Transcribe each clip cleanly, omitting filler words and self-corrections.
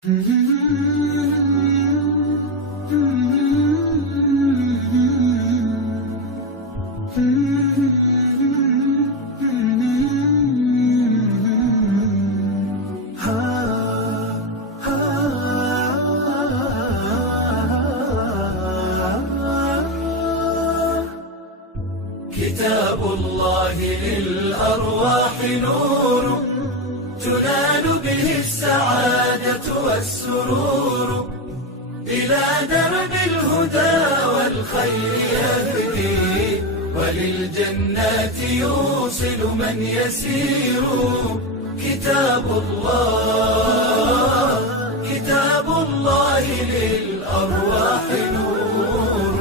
كتاب الله للأرواح نور تنال به السعادة والسرور، إلى درب الهدى والخير يهدي، وللجنات يوصل من يسير. كتاب الله للأرواح نور.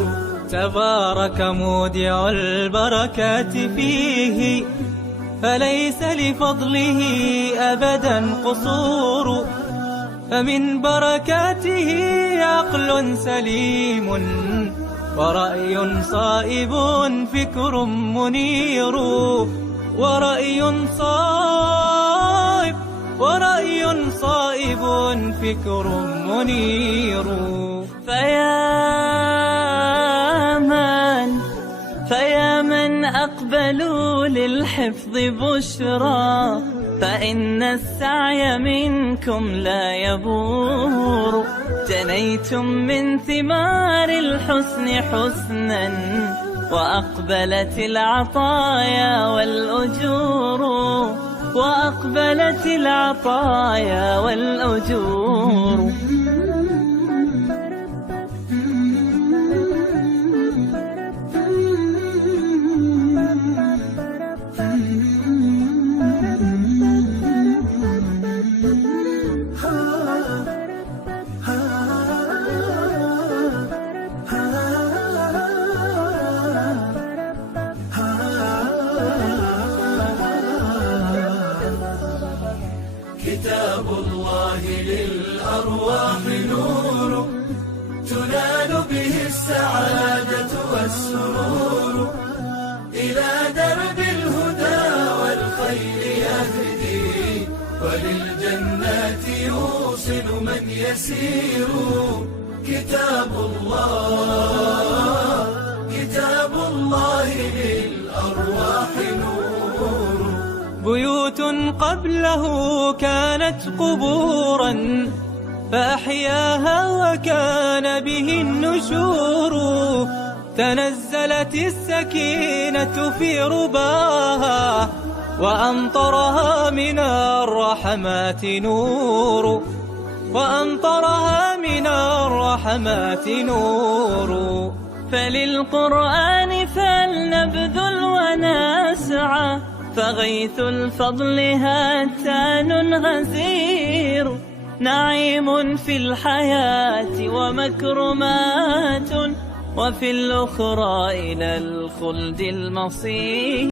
تبارك مودع البركات فيه، فليس لفضله أبدا قصور. فمن بركاته عقل سليم، ورأي صائب فكر منير. ورأي صائب فكر منير. فيا من أقبلوا للحفظ بشرى، فإن السعي منكم لا يبور. جنيتم من ثمار الحسن حسنا، وأقبلت العطايا والأجور. كتاب الله للأرواح نور تنال به السعادة والسرور، إلى درب الهدى والخير يهدي، وللجنات يوصل من يسير. كتاب الله للأرواح نور. بيوت قبله كانت قبورا، فأحياها وكان به النشور. تنزلت السكينة في رباها، وأمطرها من الرحمات نور. فللقرآن فلنبذل ونسعى، فغيث الفضل هاتان غزير. نعيم في الحياة ومكرمات، وفي الأخرى إلى الخلد المصير.